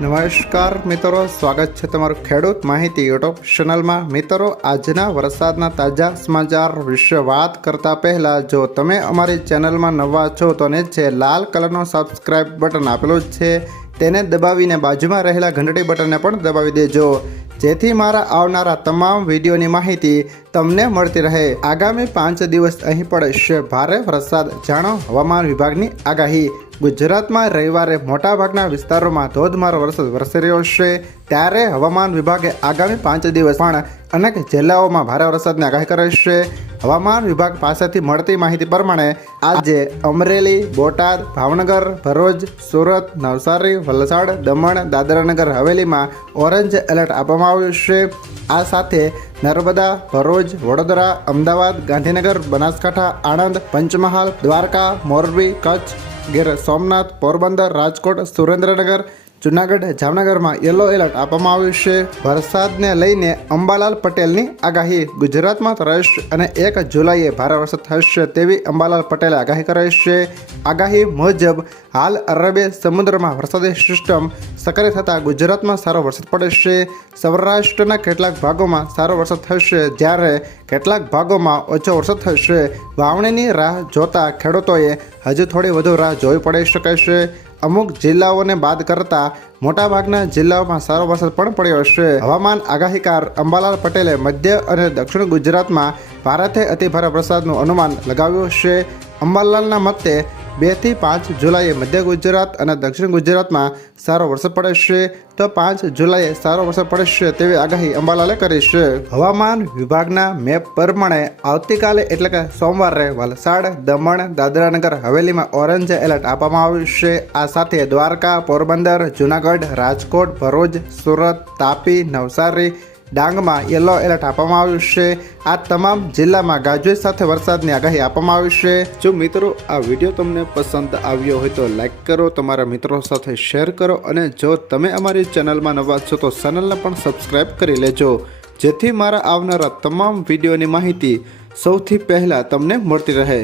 નમસ્કાર મિત્રો, સ્વાગત છે તમારું ખેડૂત માહિતી યુટ્યુબ ચેનલમાં। મિત્રો, આજના વરસાદના તાજા સમાચાર વિશે વાત કરતા પહેલા જો તમે અમારી ચેનલમાં નવા છો તો નીચે લાલ કલરનો સબસ્ક્રાઇબ બટન આપેલું છે તેને દબાવીને બાજુમાં રહેલા ઘંટડી બટનને પણ દબાવી દેજો, જેથી મારા આવનારા તમામ વિડીયોની માહિતી તમને મળતી રહે। આગામી 5 દિવસ અહીં પડશે ભારે વરસાદ, જાણો હવામાન વિભાગની આગાહી। ગુજરાતમાં રવિવારે મોટાભાગના વિસ્તારોમાં ધોધમાર વરસાદ વરસી રહ્યો છે, ત્યારે હવામાન વિભાગે આગામી 5 દિવસ પણ અનેક જિલ્લાઓમાં ભારે વરસાદની આગાહી કરી છે। હવામાન વિભાગ પાસેથી મળતી માહિતી પ્રમાણે આજે અમરેલી, બોટાદ, ભાવનગર, ભરૂચ, સુરત, નવસારી, વલસાડ, દમણ, દાદરાનગર હવેલીમાં ઓરેન્જ એલર્ટ આપવામાં આવ્યું છે। આ સાથે નર્મદા, ભરૂચ, વડોદરા, અમદાવાદ, ગાંધીનગર, બનાસકાંઠા, આણંદ, પંચમહાલ, દ્વારકા, મોરબી, કચ્છ, ગીર સોમનાથ, પોરબંદર, રાજકોટ, સુરેન્દ્રનગર, જૂનાગઢ, જામનગરમાં યલો એલર્ટ આપવામાં આવ્યું છે। વરસાદને લઈને અંબાલાલ પટેલની આગાહી। ગુજરાતમાં 3 અને 1 જુલાઈએ ભારે વરસાદ થશે તેવી અંબાલાલ પટેલે આગાહી કરી છે। આગાહી મુજબ હાલ અરબી સમુદ્રમાં વરસાદી સિસ્ટમ સક્રિય થતાં ગુજરાતમાં સારો વરસાદ પડશે। સૌરાષ્ટ્રના કેટલાક ભાગોમાં સારો વરસાદ થશે, જ્યારે કેટલાક ભાગોમાં ઓછો વરસાદ થશે। વાવણીની રાહ જોતા ખેડૂતોએ હજુ થોડી વધુ રાહ જોવી પડી શકે છે। અમુક જિલ્લાઓને બાદ કરતા મોટાભાગના જિલ્લાઓમાં સારો વરસાદ પણ પડ્યો છે। હવામાન આગાહીકાર અંબાલાલ પટેલે મધ્ય અને દક્ષિણ ગુજરાતમાં ભારેથી અતિભારે વરસાદનું અનુમાન લગાવ્યું છે। અંબાલાલના મતે 2 થી 5 જુલાઈએ મધ્ય ગુજરાત અને દક્ષિણ ગુજરાતમાં સારો વરસાદ પડશે, તો 5 જુલાઈએ સારો વરસાદ પડશે તેવી આગાહી અંબાલાલે કરી છે। હવામાન વિભાગના મેપ પ્રમાણે આવતીકાલે એટલે કે સોમવારે વલસાડ, દમણ, દાદરાનગર હવેલીમાં ઓરેન્જ એલર્ટ આપવામાં આવ્યું છે। આ સાથે દ્વારકા, પોરબંદર, જૂનાગઢ, રાજકોટ, ભરૂચ, સુરત, તાપી, નવસારી, ડાંગમાં યલો એલર્ટ આપવામાં આવ્યું છે। આ તમામ જિલ્લામાં ગાજવીજ સાથે વરસાદની આગાહી આપવામાં આવી છે। જો મિત્રો આ વિડીયો તમને પસંદ આવ્યો હોય તો લાઈક કરો, તમારા મિત્રો સાથે શેર કરો, અને જો તમે અમારી ચેનલમાં નવા છો તો ચેનલને પણ સબસ્ક્રાઈબ કરી લેજો, જેથી મારા આવનારા તમામ વિડીયોની માહિતી સૌથી પહેલાં તમને મળતી રહે।